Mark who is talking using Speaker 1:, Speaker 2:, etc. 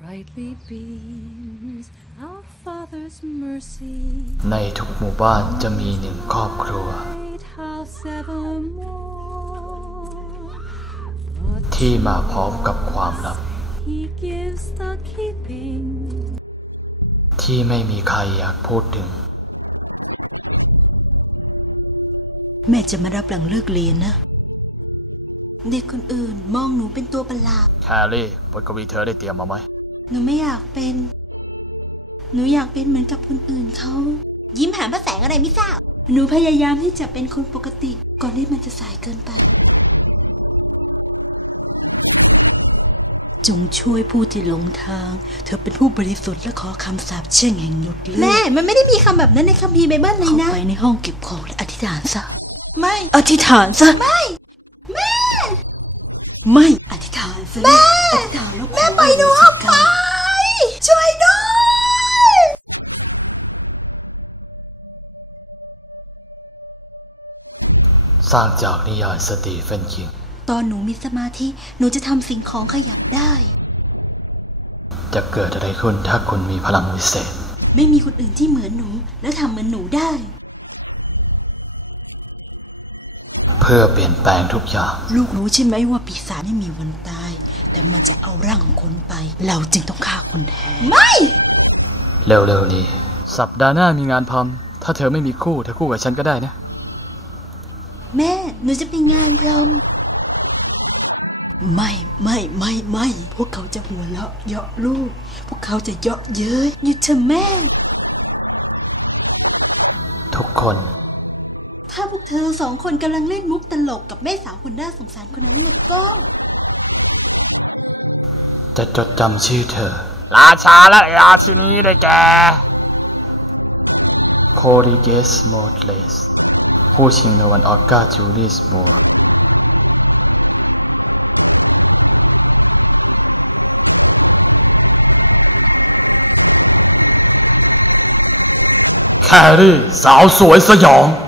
Speaker 1: ในทุกหมู่บ้านจะมีหนึ่งครอบครัวที่มาพร้อมกับความลับที่ไม่มีใครอยากพูดถึง
Speaker 2: แม่จะมารับหลังเลิกเรียนนะเด็กคนอื่นมองหนูเป็นตัวประหลาด
Speaker 1: แคลรี่บทกวีเธอได้เตรียมมาไหม
Speaker 2: หนูไม่อยากเป็นหนูอยากเป็นเหมือนกับคนอื่นเขายิ้มหาพระแสงอะไรไม่ทราบหนูพยายามที่จะเป็นคนปกติก่อนที่มันจะสายเกินไปจงช่วยผู้ที่หลงทางเธอเป็นผู้บริสุทธิ์และขอคำสาปแช่งแห่งหยดเลือดแม่มันไม่ได้มีคำแบบนั้นในคัมภีร์ไบเบิลเลยนะเข้าไปในห้องเก็บของและอธิษฐานซะไม่อธิษฐานซะไม่แม่ไม่อธิษฐานซะแม่อธิษฐานแล้วแม่ไปหนูออกไปช่วยด้วย
Speaker 1: สร้างจากนิยายสตีเฟนคิง
Speaker 2: ตอนหนูมีสมาธิหนูจะทำสิ่งของขยับได้
Speaker 1: จะเกิดอะไรขึ้นถ้าคุณมีพลังวิเศษ
Speaker 2: ไม่มีคนอื่นที่เหมือนหนูและทำเหมือนหนูได้
Speaker 1: เพื่อเปลี่ยนแปลงทุกอย่าง
Speaker 2: ลูกรู้ใช่ไหมว่าปีศาจไม่มีวันตายแต่มันจะเอาร่างของคนไปเราจึงต้องฆ่าคนแทนไม่
Speaker 1: เร็วๆนี้สัปดาห์หน้ามีงานพรำถ้าเธอไม่มีคู่เธอคู่กับฉันก็ได้นะ
Speaker 2: แม่หนูจะไปงานพรำไม่พวกเขาจะหัวเราะเยาะลูกพวกเขาจะเยาะเย้ยหยุดเถอะแม่
Speaker 1: ทุกคน
Speaker 2: ถ้าพวกเธอสองคนกำลังเล่นมุกตลกกับแม่สาวคนน่าสงสารคนนั้นแล้วก็
Speaker 1: จะจดจำชื่อเธอราชาและราชินีได้แก่โคริเกสโมดเลสผู้ชิงรางวัลออสการ์จูเลียสมัวแครี่สาวสวยสยอง